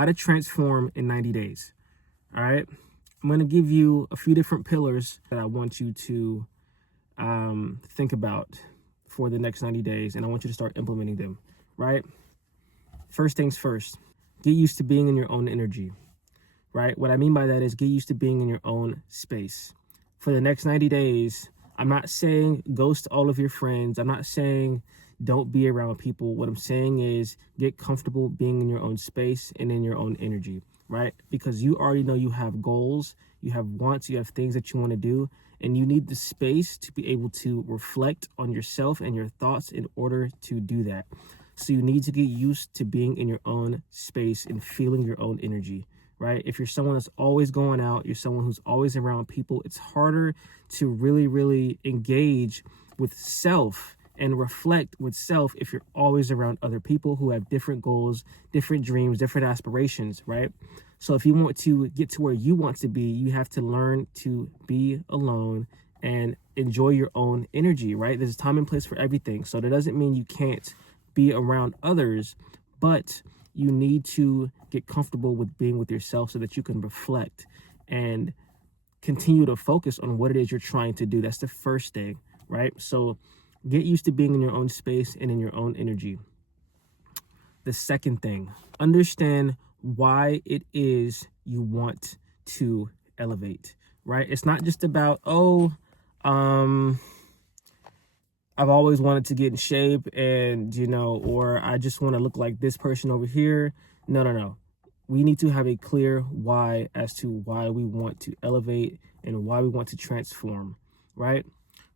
how to transform in 90 days. All right. I'm going to give you a few different pillars that I want you to think about for the next 90 days. And I want you to start implementing them. Right. First things first, get used to being in your own energy. Right. What I mean by that is get used to being in your own space. For the next 90 days, I'm not saying ghost all of your friends. I'm not saying don't be around people. What I'm saying is get comfortable being in your own space and in your own energy, right? Because you already know you have goals, you have wants, you have things that you want to do, and you need the space to be able to reflect on yourself and your thoughts in order to do that. So you need to get used to being in your own space and feeling your own energy, right? If you're someone that's always going out, you're someone who's always around people, it's harder to really engage with self and reflect with self if you're always around other people who have different goals, different dreams, different aspirations, right? So if you want to get to where you want to be, you have to learn to be alone and enjoy your own energy, right? There's a time and place for everything. So that doesn't mean you can't be around others, but you need to get comfortable with being with yourself so that you can reflect and continue to focus on what it is you're trying to do. That's the first thing, right? So get used to being in your own space and in your own energy. The second thing, understand why it is you want to elevate, right? It's not just about, I've always wanted to get in shape and, or I just want to look like this person over here. No. We need to have a clear why as to why we want to elevate and why we want to transform, right?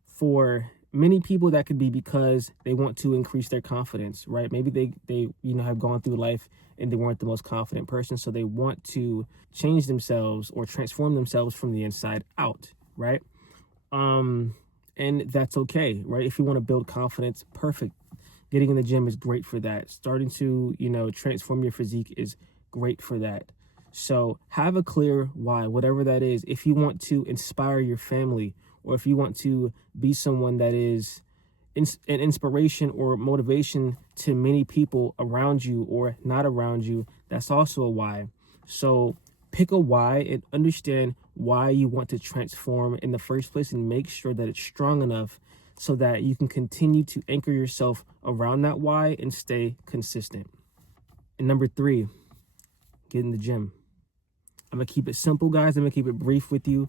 For many people, that could be because they want to increase their confidence, right? Maybe they have gone through life and they weren't the most confident person. So they want to change themselves or transform themselves from the inside out, right? And that's okay, right? If you want to build confidence, perfect. Getting in the gym is great for that. Starting to, transform your physique is great for that. So have a clear why, whatever that is. If you want to inspire your family, or if you want to be someone that is an inspiration or motivation to many people around you or not around you, that's also a why. So pick a why and understand why you want to transform in the first place and make sure that it's strong enough so that you can continue to anchor yourself around that why and stay consistent. And number 3, get in the gym. I'm going to keep it simple, guys. I'm going to keep it brief with you.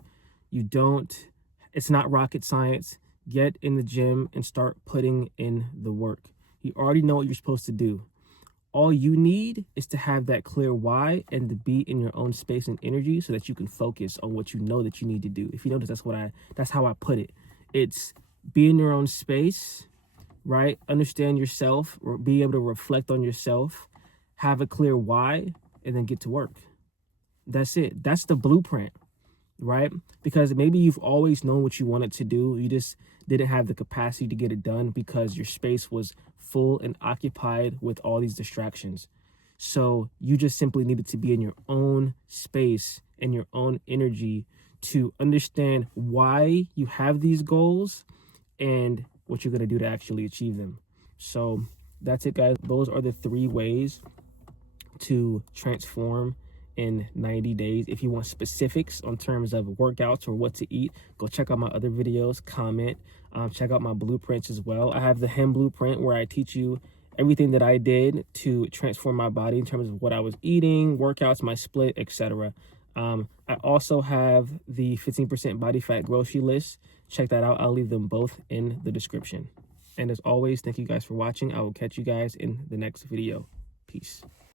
It's not rocket science. Get in the gym and start putting in the work. You already know what you're supposed to do. All you need is to have that clear why and to be in your own space and energy so that you can focus on what you know that you need to do. If you notice, that's how I put it. It's be in your own space, right? Understand yourself, or be able to reflect on yourself, have a clear why, and then get to work. That's it. That's the blueprint, right? Because maybe you've always known what you wanted to do. You just didn't have the capacity to get it done because your space was full and occupied with all these distractions. So you just simply needed to be in your own space and your own energy to understand why you have these goals and what you're going to do to actually achieve them. So that's it, guys. Those are the 3 ways to transform in 90 days. If you want specifics on terms of workouts or what to eat, go check out my other videos, comment, check out my blueprints as well. I have the Hem Blueprint where I teach you everything that I did to transform my body in terms of what I was eating, workouts, my split, etc. I also have the 15% body fat grocery list. Check that out. I'll leave them both in the description. And as always, thank you guys for watching. I will catch you guys in the next video. Peace.